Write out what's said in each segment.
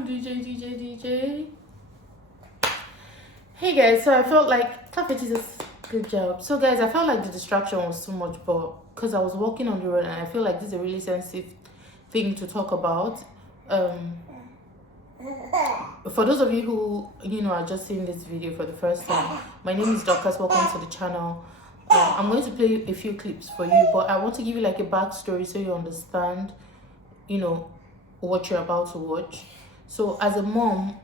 on, DJ. Hey guys, so I felt like clap for Jesus, good job. So guys, I felt like the distraction was too much, but because I was walking on the road and I feel like this is a really sensitive thing to talk about. For those of you who are just seeing this video for the first time, my name is Dorcas. Welcome to the channel. I'm going to play a few clips for you, but I want to give you like a backstory so you understand, what you're about to watch. So as a mom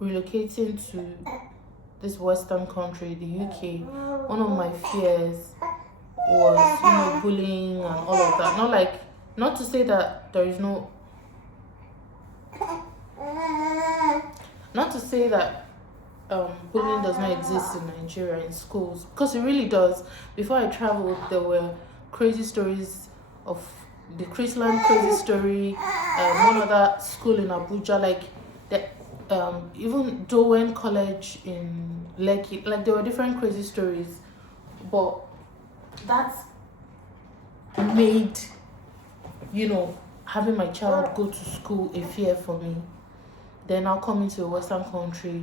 relocating to this Western country, the UK, one of my fears was bullying and all of that. Not to say that there is no, not to say that bullying does not exist in Nigeria in schools, because it really does. Before I traveled, there were crazy stories of the Chrisland crazy story, one other school in Abuja, like the even Dowen College in Lekki, like there were different crazy stories, but that made having my child go to school a fear for me. Then I'll come into a Western country,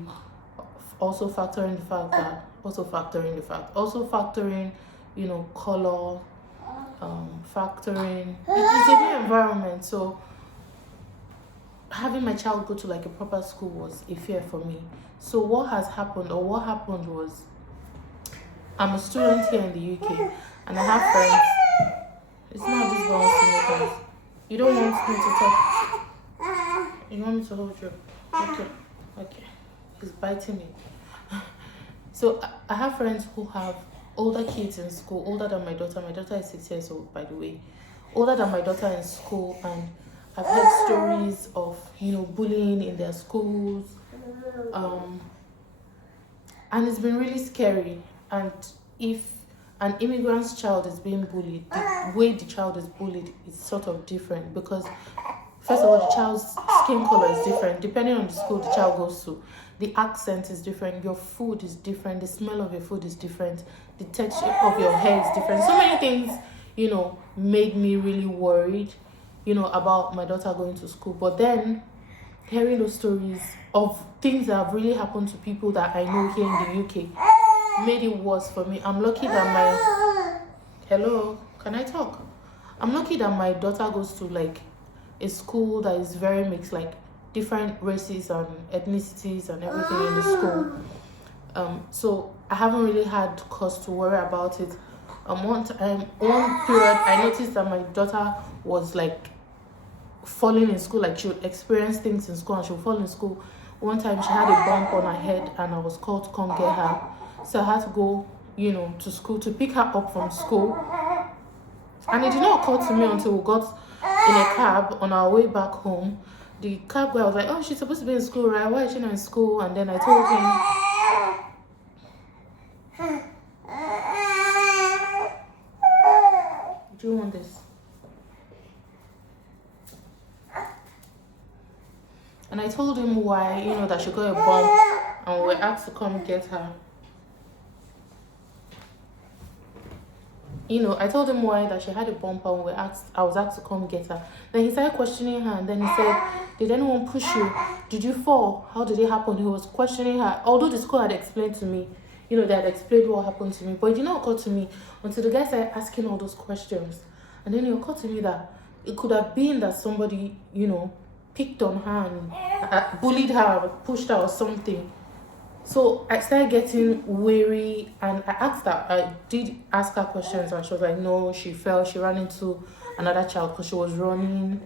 also factoring color, factoring it's a new environment. So having my child go to like a proper school was a fear for me. So what happened was, I'm a student here in the UK and I have friends. It's not this one to make us. You don't want me to talk. You want me to hold you? Okay. He's biting me. So I have friends who have older kids in school, older than my daughter. My daughter is 6 years old, by the way. Older than my daughter in school, and I've heard stories of bullying in their schools. And it's been really scary. And if an immigrant's child is being bullied, the way the child is bullied is sort of different, because first of all, the child's skin color is different depending on the school the child goes to. The accent is different, your food is different, the smell of your food is different, the texture of your hair is different. So many things, made me really worried, about my daughter going to school. But then hearing those stories of things that have really happened to people that I know here in the UK made it worse for me. I'm lucky that hello, can I talk? I'm lucky that my daughter goes to like a school that is very mixed, like different races and ethnicities and everything in the school. So I haven't really had cause to worry about it. One period I noticed that my daughter was like falling in school, like she would experience things in school and she would fall in school. One time she had a bump on her head and I was called to come get her. So I had to go, to school to pick her up from school. And it did not occur to me until we got in a cab on our way back home. The cab guy was like, "Oh, she's supposed to be in school, right? Why is she not in school?" And then I told him, "Do you want this?" And I told him why, that she got a bump and we were asked to come get her. I told him why that she had a bump and I was asked to come get her. Then he started questioning her and then he said, "Did anyone push you? Did you fall? How did it happen?" He was questioning her. Although the school had explained to me, they had explained what happened to me. But it did not occur to me until the guy started asking all those questions. And then it occurred to me that it could have been that somebody, picked on her and bullied her or pushed her or something. So I started getting wary and I did ask her questions and she was like, no, she fell, she ran into another child because she was running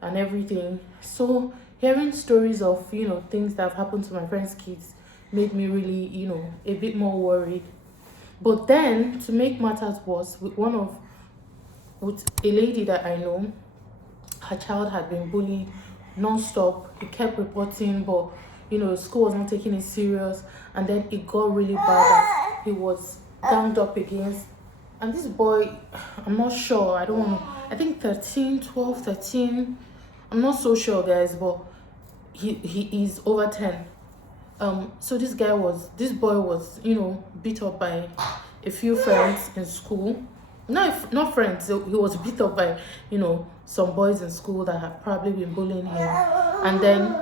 and everything. So hearing stories of, things that have happened to my friends' kids made me really, a bit more worried. But then to make matters worse, with a lady that I know, her child had been bullied non-stop. He kept reporting, but school was not taking it serious, and then it got really bad that he was ganged up against. And this boy, I'm not sure, I think 13, I'm not so sure guys, but he is over 10. So this boy was beat up by a few friends in school. Not friends, he was beat up by some boys in school that had probably been bullying him. And then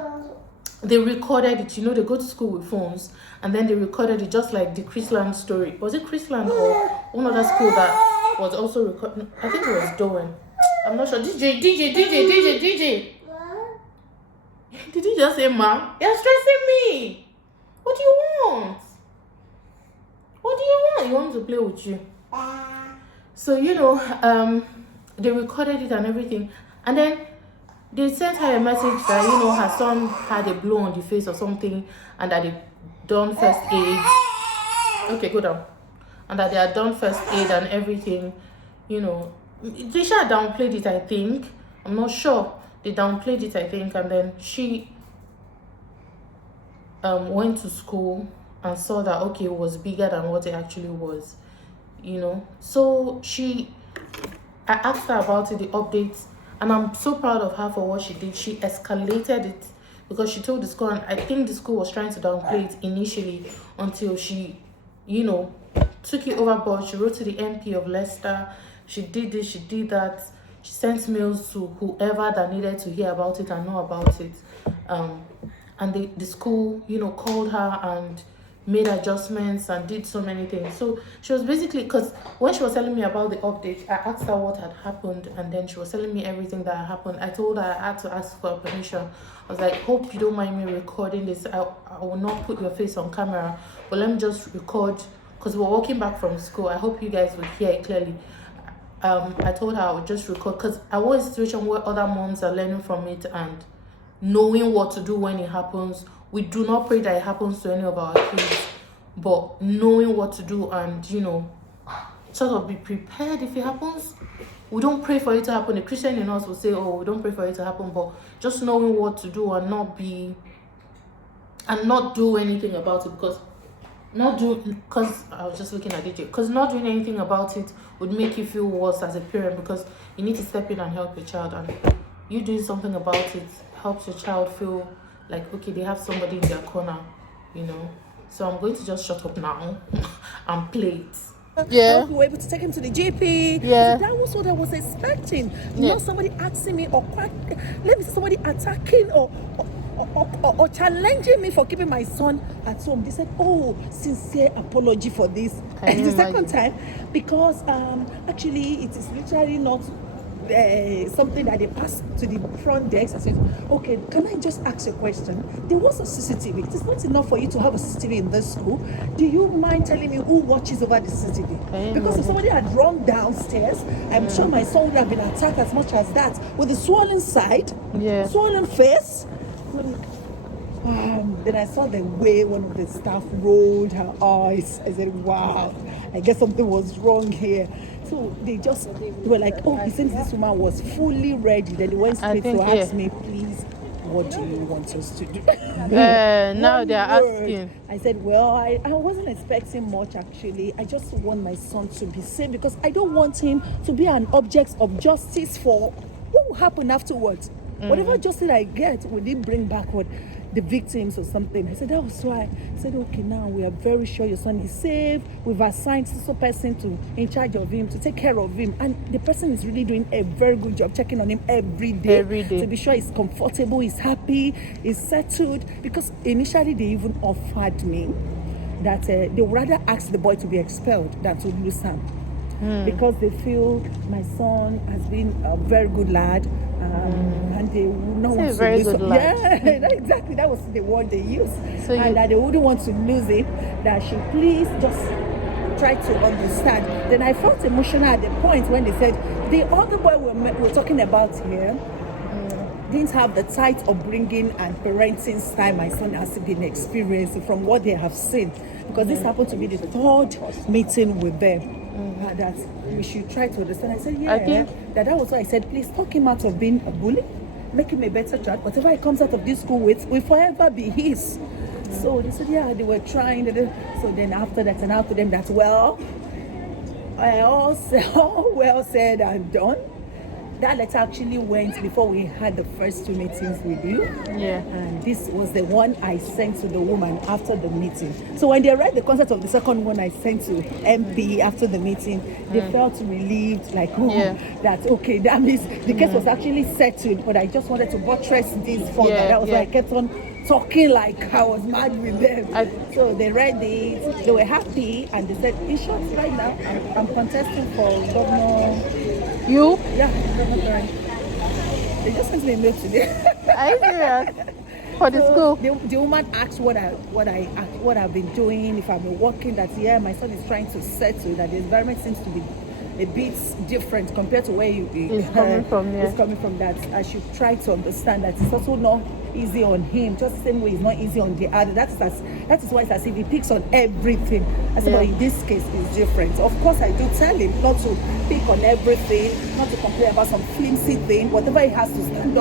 they recorded it. You know, they go to school with phones, and then they recorded it, just like the Chrisland story. Was it Chrisland or one other school that was also recording? I think it was Dowen. I'm not sure. DJ. Did you just say, "Ma"? You're stressing me. What do you want? What do you want? You want to play with you? So, you know, they recorded it and everything, and then they sent her a message that, you know, her son had a blow on the face or something, and that they done first aid. Okay, go down. And that they had done first aid and everything. You know, they should have downplayed it, I think. I'm not sure. They downplayed it, I think, and then she went to school and saw that, okay, it was bigger than what it actually was. You know, so I asked her about it, the updates, and I'm so proud of her for what she did. She escalated it because she told the school, and I think the school was trying to downplay it initially until she, you know, took it overboard. She wrote to the MP of Leicester. She did this, she did that. She sent mails to whoever that needed to hear about it and know about it. And the school, you know, called her and made adjustments and did so many things. So she was basically, because when she was telling me about the update, I asked her what had happened, and then she was telling me everything that had happened. I told her I had to ask for permission. I was like, hope you don't mind me recording this. I will not put your face on camera, but let me just record, because we're walking back from school. I hope you guys will hear it clearly. I told her I would just record, because I was in a situation where other moms are learning from it and knowing what to do when it happens. We do not pray that it happens to any of our kids, but knowing what to do and, you know, sort of be prepared if it happens. We don't pray for it to happen. The Christian in us will say, oh, we don't pray for it to happen, but just knowing what to do and not do anything about it, because I was just looking at DJ, because not doing anything about it would make you feel worse as a parent, because you need to step in and help your child, and you doing something about it helps your child feel like, okay, they have somebody in their corner, you know. So I'm going to just shut up now and play it. Yeah. We were able to take him to the GP. Yeah. So that was what I was expecting. Yeah. Not somebody asking me let me see somebody attacking or challenging me for keeping my son at home. They said, oh, sincere apology for this. And the second time, because actually it is literally not something that they passed to the front desk. I said, okay, can I just ask a question? There was a CCTV. It is not enough for you to have a CCTV in this school. Do you mind telling me who watches over the CCTV? Because if somebody had run downstairs, I'm sure my son would have been attacked as much as that, with a swollen side, swollen face. Then I saw the way one of the staff rolled her eyes. I said, wow, I guess something was wrong here. So they were like, oh, since this woman was fully ready, then they went straight to ask me, please, what do you want us to do? Now they're asking. I said, well, I wasn't expecting much, actually. I just want my son to be safe, because I don't want him to be an object of justice for what will happen afterwards. Whatever justice I get, will it bring backward the victims or something? I said, that was why. I said, okay, now we are very sure your son is safe. We've assigned a person in charge of him, to take care of him. And the person is really doing a very good job, checking on him every day. To be sure he's comfortable, he's happy, he's settled. Because initially they even offered me that they would rather ask the boy to be expelled than to lose him. Because they feel my son has been a very good lad, and they would not want to very lose good him. lad. Yeah, exactly. That was the word they used. So and that they wouldn't want to lose him. That she please just try to understand. Then I felt emotional at the point when they said the other boy we're talking about here didn't have the tight upbringing and parenting style my son has been experiencing from what they have seen. Because this happened to be the third meeting with them. That we should try to understand. I said, that was why I said, please talk him out of being a bully, make him a better child. Whatever he comes out of this school with will forever be his. So they said, they were trying. So then after that, and I told them that, well, all well said and done, that letter actually went before we had the first 2 meetings with you. Yeah. And this was the one I sent to the woman after the meeting. So when they read the concept of the second one I sent to MP after the meeting, they felt relieved, like, that okay, that means the case was actually settled. But I just wanted to buttress this further. That was why I kept on talking like I was mad with them. So they read it, they were happy, and they said, in short, right now, I'm contesting for governor. You? Yeah, governor. They just sent me a mail today. Are you serious? For the school? The woman asked what I've been doing, if I've been working, that my son is trying to settle, that the environment seems to be a bit different compared to where he's coming from. Yeah. He's coming from. That I should try to understand that it's also not easy on him, just the same way it's not easy on the other. That is why it's as if he picks on everything. I said, but in this case it's different. Of course, I do tell him not to pick on everything, not to complain about some flimsy thing. Whatever he has to stand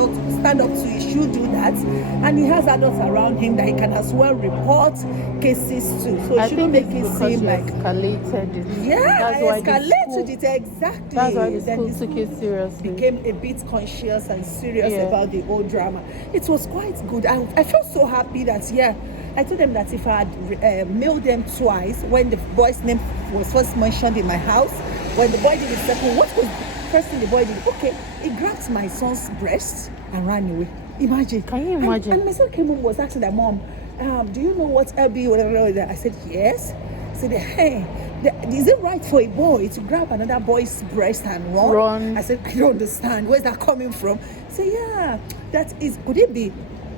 up to, he should do that. And he has adults around him that he can as well report cases to. So it shouldn't make it seem like escalated it. Yeah, that's why escalated it exactly. That's why the school took it seriously. Became a bit conscious and serious about the whole drama. It was quite good. I felt so happy that I told them that if I had mailed them twice, when the boy's name was first mentioned in my house, when the boy did the second, what was the first thing the boy did? Okay, he grabbed my son's breast and ran away. Imagine. Can you imagine? And my son came home, was asking their mom, do you know what LB, whatever? I said, yes. I said, hey, is it right for a boy to grab another boy's breast and run? I said, I don't understand. Where's that coming from? I said, could it be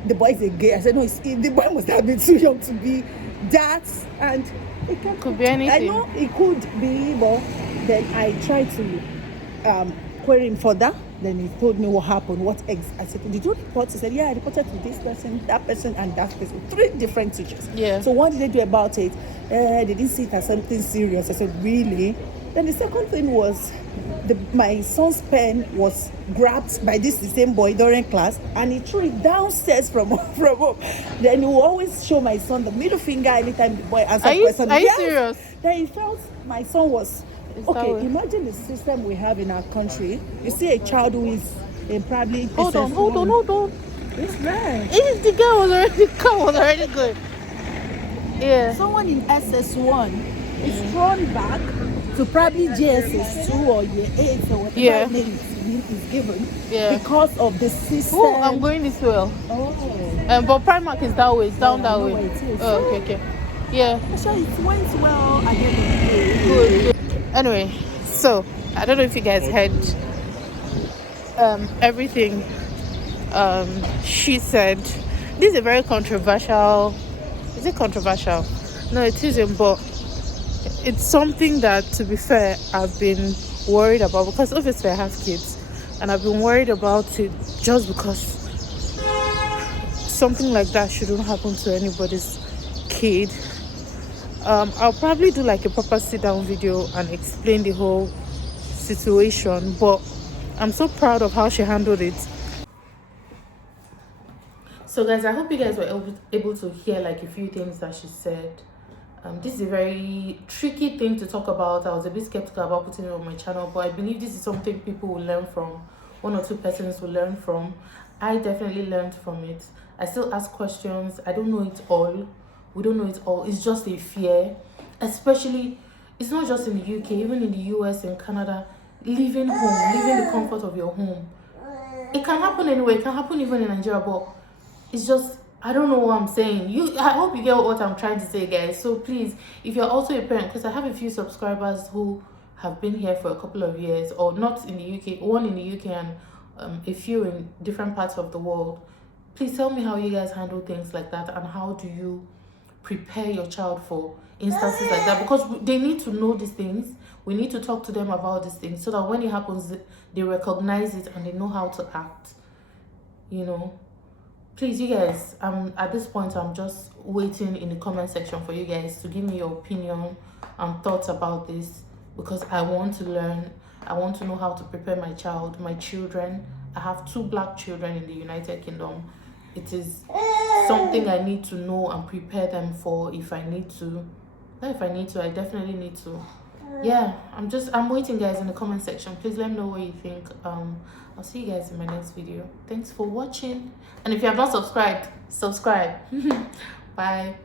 the boy's a gay? I said, no, the boy must have been too young to be that. And it could be anything. I know it could be, but then I tried to query him further. Then he told me what happened. I said, did you report? He said, yeah, I reported to this person, and that person. 3 different teachers. Yeah. So what did they do about it? They didn't see it as something serious. I said, really? Then the second thing was, my son's pen was grabbed by the same boy during class, and he threw it downstairs from home. Then he will always show my son the middle finger anytime the boy answered questions. Are you serious? Then he felt my son was... Okay, imagine the system we have in our country. You see a child who is probably... Hold on. It's right. The girl was already good. Yeah. Someone in SS1 is thrown back to probably JSS2 or year 8 or whatever name is given because of the system. Oh, I'm going this way. But Primark is that way. It's down that way. It is. Okay. Yeah. Actually, it went well at the end of the day. Good. Anyway, so I don't know if you guys heard everything she said. This is a very controversial. Is it controversial? No, it isn't, but it's something that, to be fair, I've been worried about, because obviously I have kids, and I've been worried about it just because something like that shouldn't happen to anybody's kid. I'll probably do like a proper sit down video and explain the whole situation, but I'm so proud of how she handled it. So guys, I hope you guys were able to hear like a few things that she said. This is a very tricky thing to talk about. I was a bit skeptical about putting it on my channel, but I believe this is something people will learn from. 1 or 2 persons will learn from. I definitely learned from it. I still ask questions. I don't know it all. We don't know it all. It's just a fear. Especially, it's not just in the UK, even in the US and Canada, leaving home, leaving the comfort of your home. It can happen anywhere. It can happen even in Nigeria, but it's just, I don't know what I'm saying. I hope you get what I'm trying to say, guys. So please, if you're also a parent, because I have a few subscribers who have been here for a couple of years, or not in the UK, one in the UK and a few in different parts of the world, please tell me how you guys handle things like that, and how do you prepare your child for instances like that, because they need to know these things. We need to talk to them about these things so that when it happens, they recognize it and they know how to act. Please, you guys, at this point, I'm just waiting in the comment section for you guys to give me your opinion and thoughts about this, because I want to learn. I want to know how to prepare my children. I have 2 black children in the United Kingdom. It is something I need to know and prepare them for if I need to. Not if I need to, I definitely need to. yeah, I'm waiting, guys, in the comment section. Please let me know what you think. I'll see you guys in my next video. Thanks for watching, and if you have not subscribed, subscribe. Bye.